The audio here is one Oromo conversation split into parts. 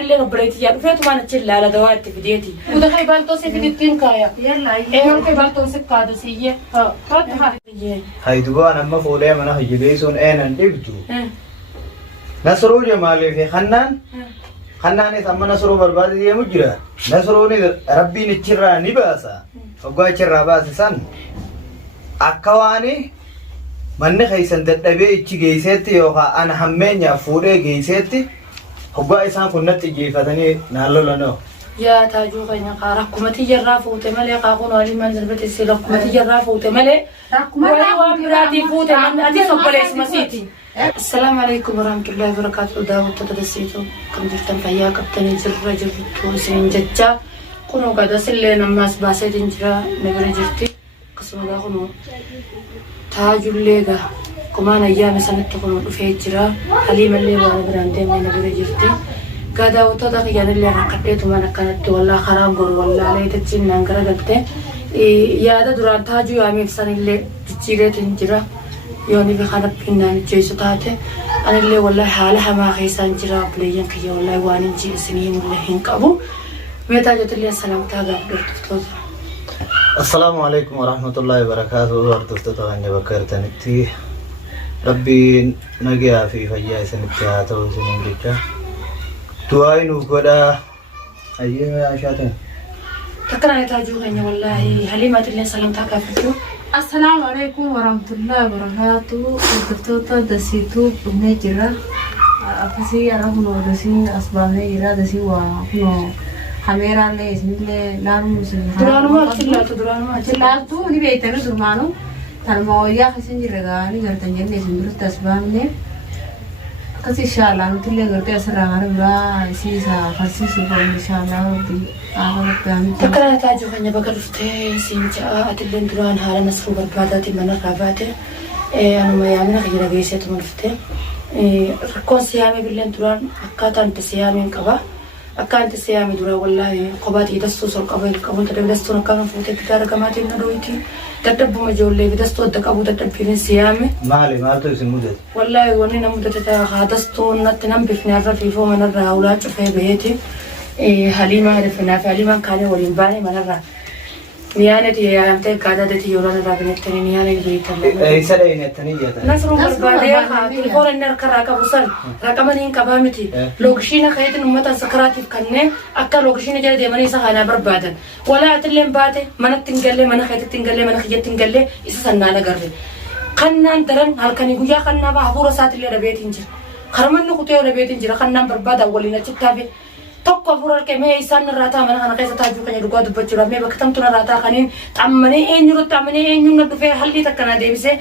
اللي نبريتي يا فيت ما نتشل على دوات في ديتي وده خي بالتوسي في ديتين كايا يلا ايه خي بالتوسي قادسيه هاي دبا أنا ما فولي من هجيبيسون أنا نبتو نصرو جمالي في خنان ثم نصرو برباد دي مجرى نصروني ربي نتشرى نباسا فقوا تشرى باسا سن أكواني من خيسن تتبعي جيسيتي يوها أنا همين يا فولي جيسيتي فقوا إسان كنت جيفتني نالو لنو يا تاجو غينا قاركمتي جرافو تملي قاقون ولي من زربت السلقمتي جرافو تملي ولي وامراتي فوت من أدي صبليس مسيتي السلام عليكم ورحمة الله وبركاته داود تدسيتو كم جرتم فيا كابتن جرى جرتو سين جتة كنوا قد أسلي نماس باسيت جرى نقدر جرتي قسم الله كنوا تاج الليجا كمان أيام سنة تكونوا في جرى حليم اللي وانا براندي ما نقدر جرتي قد أوتودا خيان اللي ركضت وما نكنت ولا خرام بور ولا عليه تجين نانغرا دكتة يا هذا دوران تاجو يامي في سنة اللي تجيرت جرى يوني بخانة بيننا جيسو تاته أنا اللي والله حالها ما خيسان جرا بليان كي والله وانين جي سنين والله هنك أبو متى جت لي السلام تاجا بدرت السلام عليكم ورحمة الله وبركاته ورتفتو تغني بكرتنتي ربي نجيا في فجأة سنتها توزنين لك توين وكذا أيام يا شاتين تكرر تاجو غني والله حليمة اللي سلام تاجا فتو السلام عليكم ورحمة الله وبركاته. دكتور دسيتو بنجرة أفسي أرهنو دسي أسبابه جرا دسي وأهنو خميرة لي سنلي لانو درانو ما تلاتو نبيتنا درمانو تلمويا خسين جرغاني غرتن جنة سندرت أسبابه كسي شالا نتلي غرتي أسرعنا برا سيسا فرسي سبب إن شاء الله بي تكرر تاجو غني بكرفتي سينجا أتلين دران هذا نصف بربادات من الرابات أنا ما يعمل غير جيسة منفتي ركون سيامي باللين دران أكاد سيامي كبا أكاد سيامي درا والله قباتي دستو سر قبل تدب دستو نكمل فوتي كتار كماتي ندويتي تدب مجول لي دستو دكابو تدب فين سيامي مالي تو سمودت والله وني نمودت تا دستو نتنم بفني الرفي فو من الرهولات في بيتي حليمة عرفنا حليمة كانوا ولينباني من الرا نيانة يا أنت كذا دتي يوران الرابين التاني نيانة يبيت الله أي سلة إن التاني جاتا نصر بربادية خاطر فور النر كراكا بوصل رقمنين كبامتي لوكشينا خيط نمتا سكراتي كنّه أكا لوكشينا جل ديماني سخانا بربادا ولا أتلين باتة من تنقلة من خيط تنقلة من خيط تنقلة إسسنا نجرب خنّان ترن هالكني جوجا خنّا بحبورة سات اللي ربيت إنجر خرمن نخطيه ربيت إنجر خنّان بربادا ولينا تتابع tokko furar ke me isan rata mana kana kaisa taju kanya dugo dubba jura me baktam tuna rata kanin tammane enyu na dufe halli takana devise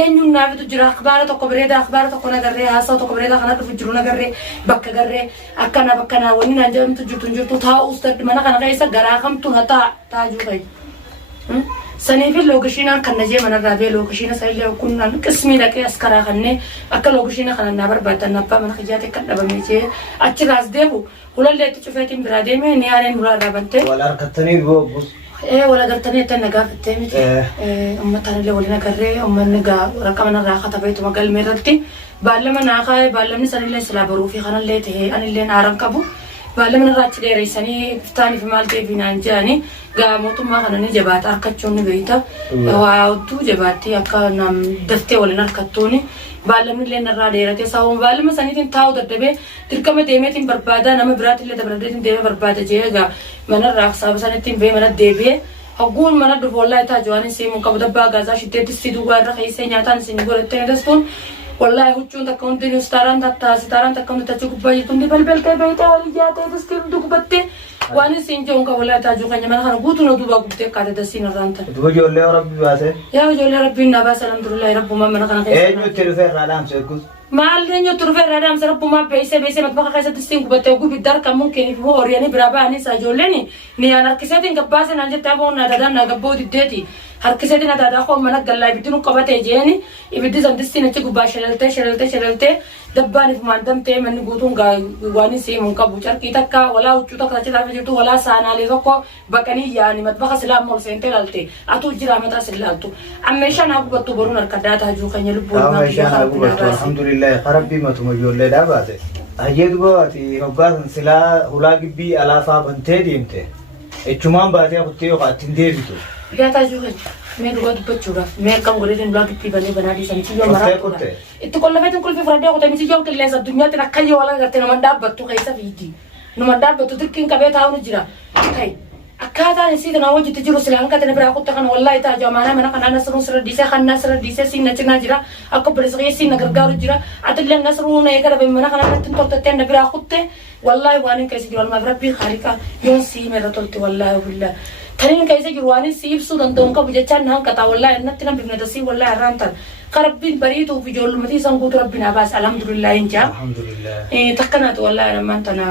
enyu na vitu jura akhbara tokko bereda akhbara tokko na garre hasa tokko bereda kana dufu juru na garre bakka garre akkana wani na jam tu jutu tha ustad mana kana kaisa gara kham tuna taju kai سنيفي لوكشينا كنا جي من الرابع لوكشينا سايلة وكنا قسمي لك أسكارا خنّي أكل لوكشينا خنا نابر بعدين نبى من خياتك كنا بميجي أشراز ديبو ولا اللي تشوفيتين برادي من نيارين ولا رابنتي ولا أركتني بوس ولا قرتني تنجا في التيمة تاني اللي ولينا كرّي نجا ركمنا راحة تبيتو مقال مرتي بالما ناقة بالما نسأل اللي سلابرو في خنا اللي تهي أنا اللي نارن كابو بالما نراتي لي ريساني فتاني في مالتي في نانجاني قاموا ما خلنا نجبات أركتشوني بيتا وعودو جباتي أكا نام دفتي ولا نركتوني بالما اللي نراديرتي ساوم بالما سنيتين تاو دبي تركمة ديمتين بربادا نام برات اللي تبردين ديمة بربادا جيجا من الراق ساب سنتين بي من الدبي أقول من الدف والله تاجواني سيمو كبدبا غازا شتيت استيدو غير رخيسة نياتان سينيقول التندستون والله هجون تكون تني ستاران تكون تجوك بايتون دي بلبل كي بيتا وليجاتي تستير دوك بتة وأنا سينجون كولا تاجو كني من خنا بوتو ندوبا بتة كذا تسين الرانتا دوبا جولة ربي باسه يا جولة ربي نباس الحمد لله رب ما من خنا إيه نو تلفين رادام سيكوس ما علينا تروفي رادام سرب ما بيسه متبقى كذا تستين كبتة وكو بدار كمون كني فيه أورياني برابا أني ساجولني نيانا كسيتين كباسة نانجة تابون نادادان ناقبو ديتي harkisetina dada ko mana galla bitinu qabate jeeni ibidi zandisina ci guba shalalte dabbani fumandam te man gutun ga wani si mun kabu charki takka wala uchu takka ci dafa jitu wala sana le ko bakani yani matbaxa salam mol sente lalte atu jira mata silaltu amesha na ku batu borun arkadata ju khanyel bol na alhamdulillah rabbi matu majol le da bate Hayyee dubaati hoggaasan silaa hulaa gibbii alaafaa bantee deemte. Echumaan baatee kuttee yookaan ittiin deebitu. Yaa taajuu kan mee dhugaa dubbachuudhaaf mee akkam godheen hulaa gibbii banee banaa dhiisan itti yoo maraatuudha. Itti qollafeetiin kulfii fudhadhee kutee miti yoo qilleensa addunyaatti akka yoo wala gartee nama dhaabbattu keessa fiiti. Nama dhaabbattu xiqqeen qabee taa'uun jira. Ta'e akkaataan isii kana hojjetti jiru silaa hanqa tana biraa kutta kana wallaahi taajuu amaanaa mana kanaa nasruun sirra dhiisee kan nasirra dhiisee siin cinaa jira akka obboleessa kee siin na gargaaru jira atillee nasruun eegala bee mana kanaa natti toltattee na biraa kutte wallaahi waan hin keessa jiru almaaf rabbii khaliqa yoon sii meerra tolte wallaahi billaa taniin keessa jiru waan sii ibsuu danda'uun qabu jechaan na hanqataa wallaahi natti na bifne tasii wallaahi irraantan karabbiin bariituuf ijoollumatii san guutu rabbiin abaas alhamdulillah hin jaa takkanaatu wallaahi namaan tana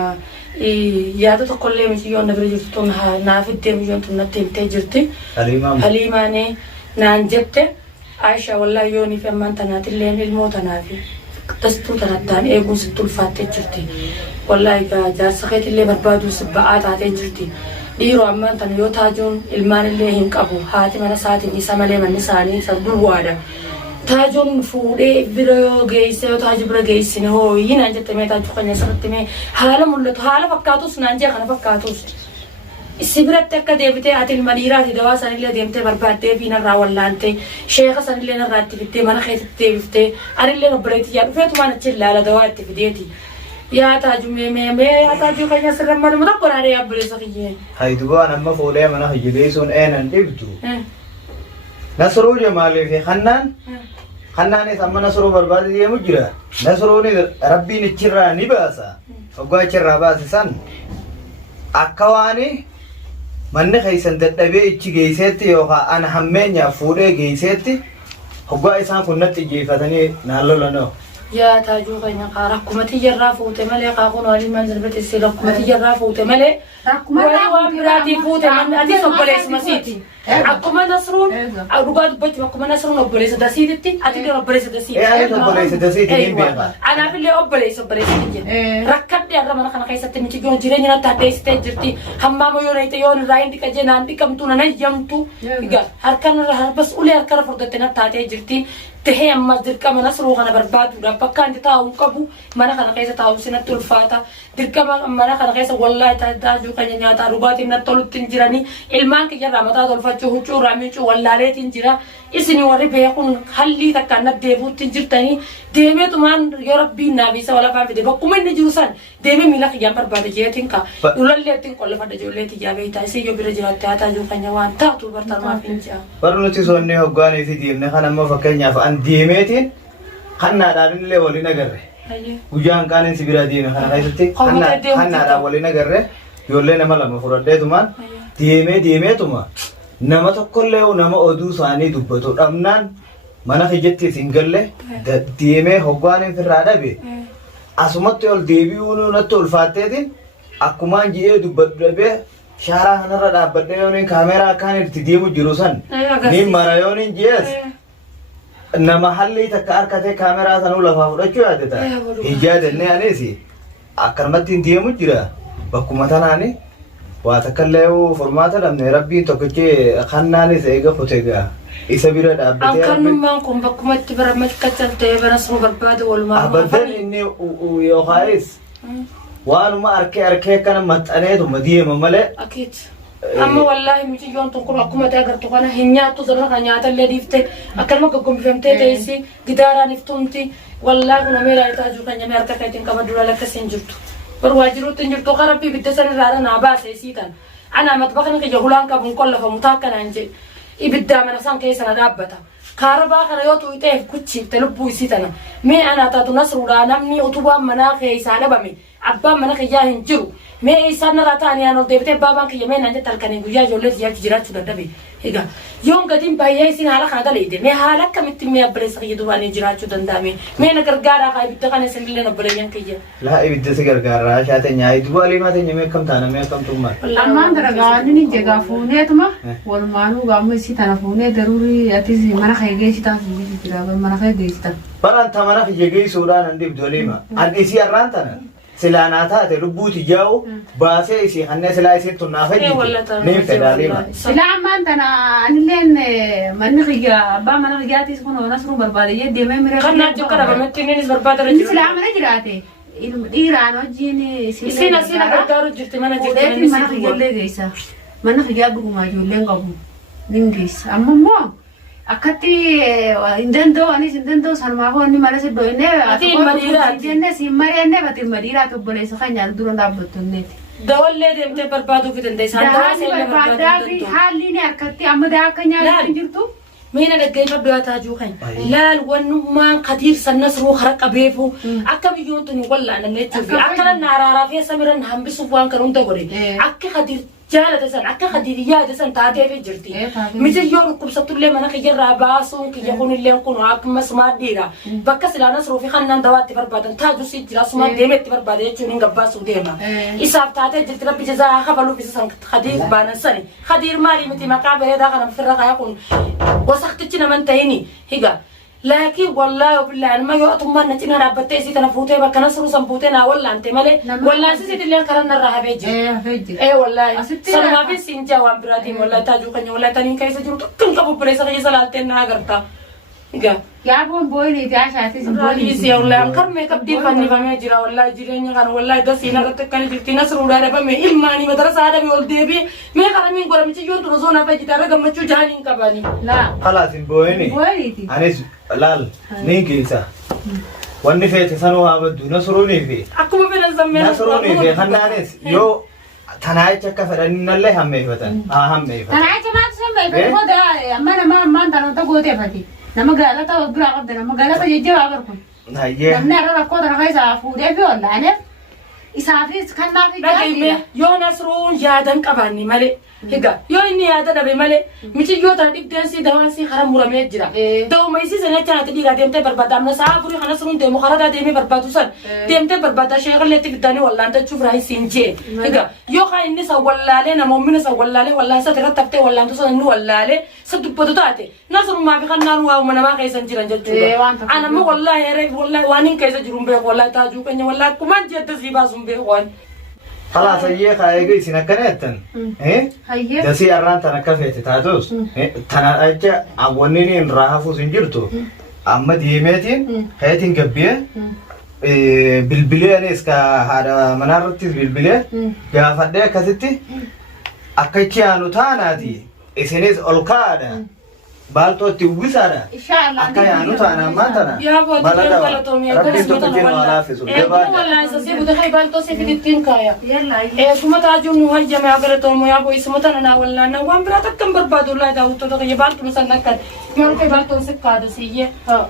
yaada tokkollee miti yoon na bira jirtu tun naaf ittee yoon tun natti himtee jirti haliimaanii naan jette Aisha wallaahi yoonii fi ammaan tanaatillee ilmoo tanaafi dastuu tanattaan eeguun sitti ulfaattee jirti wallaahi jaarsa keetillee barbaaduu si ba'aa taatee jirti dhiiroo ammaan tana yoo taajuun ilmaanillee hin qabu haati mana isaatiin isa malee manni isaanii isa duwwaadha taajuun fuudhee bira geesse yoo taaju bira geessine hooyi naan jette mee taaju kanya sirriitti mee haala mul'atu haala fakkaatus naan jee kana fakkaatus si biratti akka deebitee ati ilma dhiiraati dawaa sanillee deemtee barbaaddee fi narraa wallaantee sheeka sanillee narraa itti fittee mana keessatti deebiftee anillee obboleetti yaa dhufeetumaan achi ilaala dawaa itti fideeti yaa taaju mee yaa taaju kanya sirra maduma tokko naadee yaa obboleessa kiyyee. Haydubaan amma fuudhee mana hojjebeessuun eenan dhibdu. Nasruu Jamaalee fi Hannaanis amma nasruu barbaade deemu jira. Nasruun rabbiin ichirraa ni baasa. Hoggaa ichirraa baase san akka waani manni keessan dadhabee ichi geesseetti yookaan ana hammeenyaaf fuudhee geesseetti hoggaa isaan kun natti ijjeeffatanii naan lolanoo. Yaa taajuu kanya kaa rakkumati jarraa fuute malee kaa kun waliin man darbate si rakkumati jarraa fuute malee wali waan biraatii fuute man ati obboleessuma siiti. Akkuma nasruun dhugaa dubbachuu akkuma nasruun obboleessa dasiititti ati illee obboleessa dasiiti. Obboleessa dasiiti ni beeka. Anaaf illee obboleessa jedhe. Rakkadde har'a mana kana keessatti miti yoon jireenya natti addeessitee jirti. Hammaama yoo nayite yoon irraa hin dhiqajee naan dhiqamtu nan hayyamtu. Harkaan irra harbas ulee harkara furdatte natti taatee jirti. Tahee ammas dirqama nasruu kana barbaaduudhaaf bakka anti taa'uun qabu mana kana keessa taa'uun sinatti ulfaata. Dirqama mana kana keessa wallaahi taajuu kanya nyaataa dhugaatiin natti tolutti hin jiranii ilmaan kiyyarraa mataa tolfachuu huccuu irraa miicuu wallaaleetiin jira. Isin warri beekuun hallii takkaan natti deebi'uutti jirtanii deemeetumaan yoo rabbiin naafisa walafaa fide bakkuma inni jiru san deemee miila kiyyaan barbaade jeetiin kaa dhulalleettiin qollafadha ijoolleetii jaabeetaa isii yoo bira jiraatte haa taajuu kanya waan taatu bartamaaf hin jaa. Barri nuti soonnee hoggaanii fi deemne kan amma fakkeenyaaf an deemeetiin kannaadhaan illee waliin agarre. Guyyaan qaanin si bira deeme kana keessatti kannaadhaan waliin agarre ijoollee nama lama fudhadheetumaan deemeetuma nama tokkollee nama oduu isaanii dubbatu dhabnaan mana hijjettiis hin galle deemee hoggaaniin firraa dhabe asumatti ol deebi'uun natti ulfaatteetiin akkumaan ji'ee dubbadhu dhabee shaaraa kanarra dhaabbadhee yooniin kaameeraa akkaan itti deemu jiru san ni mara yooniin ji'ees nama hallii takka harkatee kaameraa sanuu lafaa fudhachuu yaadata hijaa jennee anis akkanumatti hin deemu jira bakkuma tanaani waa takkallee furmaata dhabne rabbiin tokkichi kannaanis eega kutegaa isa bira dhaabbatee akkanummaan kun bakkumatti bara makkachaltee bara sunu barbaade walumaa abadan inni yookaayis waanuma arkee akkana maxxaneetuma deema malee akiit amma wallaahi miti yoon tun kun akkuma ta'e agartu kana hin nyaattu zarra kan nyaatallee dhiifte akkanuma gaggombifamtee teessi gidaaraan iftumti wallaahi kun ameeraa taajuu kan nyamee harka keetiin qaba dura lakkasiin jirtu barwaajiruutti hin jirtu qarabbii bidda san irraa naa baasee siitan ana matbaqni kiyya hulaan qabuun qollafamu taakkanaan jedhe ibiddaa mana san keessa na dhaabbata kaarabaa kana yoo tuuteef kuchiifte lubbuu isii tana mee ana taatu nasruudhaa namni utubaan manaa keessaa dhabame abbaan mana kiyyaa hin jiru mee isaan narraa ta'anii aan ol deebitee baabaan kiyya mee naan jette halkanii guyyaa ijoollee tiyyaatti jiraachuu dadhabe egaa yoon gatiin baay'ee isin haala kana daleeyde mee haala akkamitti mee abboleessa kiyya dubaanii jiraachuu danda'ame mee na gargaaraa kaa ibidda kana isinillee obboleeyyan kiyya. Laa ibidda si gargaaraa shaateenya duba alimaa teenya mee akkam taana mee akkam tummaa. Ammaan daragaanii ni jegaa fuuneetuma walumaanuu gaamma isii tana fuunee daruurii atis mana kee geessi taasisuu jira mana kee geessi taasisa. Baranta mana kiyya geessuudhaan an dhibdu alima an isii arraan tana. Silaanaa taate lubbuuti jaa'u baasee isii hannee silaa isiin tunnaa fayyadu ni fedhaalima. Silaa ammaan tana anilleen manni kiyya abbaa mana kiyyaatis kun nasruu barbaade deemee miree. Kan naa jikka dhabametti innis barbaada jira. Silaa mana jiraate dhiiraan wajjin isin asina gargaaru jirti mana jirti Odeetiin mana ijoollee geessa. Mana hojii dhugumaa ijoolleen qabu. Nin geessa. Amma immoo akkatti hin danda'u anis hin danda'u sanumaaf wanni mala siddoo inni ati ilma dhiiraati. jenne siin mari'anne bati ilma dhiiraati obboleessa kan nyaatu dura dhaabbattonneeti. dawallee deemtee barbaaduu fi dandeessaa Dahaani barbaadaa fi haalli ni harkatti amma daa akka nyaatu hin jirtu. مين أنا جاي بدو أتاجو خين لا الونما كثير سنس روح رك أبيفو أكم يوم تني ولا أنا نتفي أكل النار عرفية سميرن هم بسوفان كرون تقولي أكل خدير جالة تسن أكل خدير يا تسن تادي في جرتي مثل يوم كم سبتولي منا خير راباسون كي يكون اللي يكون أكم مسمار ديرا بكس لنا سروفي خنان دوات تبربادن تاجو سيد جلاس ما ديمت تبربادن يجونين قباسو ديما إساف تاتي جرتي ربي جزاء خبلو في سن خدير بانسني خدير مالي متي مكابر هذا خنا مفرقة يكون وسختنا من تهيني هيجا لكن والله وبالله أنا ما يوقتهم ما نتينا ربطة سي تنفوتة بكنا سرو سنفوتة ولا أنت ماله ولا سيد اللي كرنا الرها بيجي إيه والله سلمى في سينجا وامبراتي ولا تاجو كني ولا تاني كيس جرو كم كابو بريسا كي سلالتين ناقرتا هيجا يا بون بويني تعشاتي رالي سي والله أمكر ميكاب دي فني فمي جرا والله جريني كان والله ده سينا رتكني جرتي نسر ولا ربا مي إلماني مدرسة هذا بيقول دبي مي كلامي قرا مي تيجون تروزونا بيجي ترى كم تشو جانين كباني لا خلاص بويني بويني أنيس لال نيجيسا واني في تسانو هابدو نصروني في أكو ما بين الزمن نصروني في خنانيس يو تناي تشكا فرن الله هم يفتن هم يفتن أنا عايزة ما تسمع يقول ده أما أنا ما أنت أنا تقول ده فتي nama galata wagura qabda nama galata jejjeba agarkun hayyee namni arra rakkoo tana keessa fuudhee fi wallaane isaafis kannaaf dhagayme yoo nasruun yaadan qabaanni malee higa yoo inni yaada dhabe malee michiyyoo tana dhibdeensi dawaansi kara muramee jira dawuma isii sana chaati dhiigaa deemtee barbaada amna sa'a furii kana nasruun deemu karadaa deemee barbaadu san deemtee barbaada sheekalleetti fiddaanii wallaantachuuf raayisiin jee higa yoo kaa inni sa wallaalee namoomina sa wallaalee wallaa isa irratti haftee wallaantu sana inni wallaalee sa dubbatu taate nasrummaa fi kannaan waa'uma namaa keessan jiran jechuudha anamma wallaahi waan hin keessa jiru hin beeku wallaahi taajuu keenya wallaahi akkumaan jedda sii baasuun beekuwaan خلاص هي خايجي سنكنتن إيه دسي أران تنكفيت تاتوس تنا أجا أبونيني راهفو سنجرتو أما ديمتين هاتين كبيه بالبليه نسكا هذا منارتي بالبليه يا فدي كذتي أكيتيانو تاناتي إسنيس ألقادا بالتو تيوسادا inshallah أكيانو تانا ما تانا يا ابو تجيب كلاتهم يا ربي كريم تجيب ولا في سوق والله سيبو ده هاي بالتو سيفي التين كايا يلا إيه سمعت أجون مهاجم يا كريم يا ابو سمعت أنا ولا أنا وان براتك كم بربادو لا ده وتو ده يبالتو مثلا كان يوم كي بالتو سكادة سيجي ها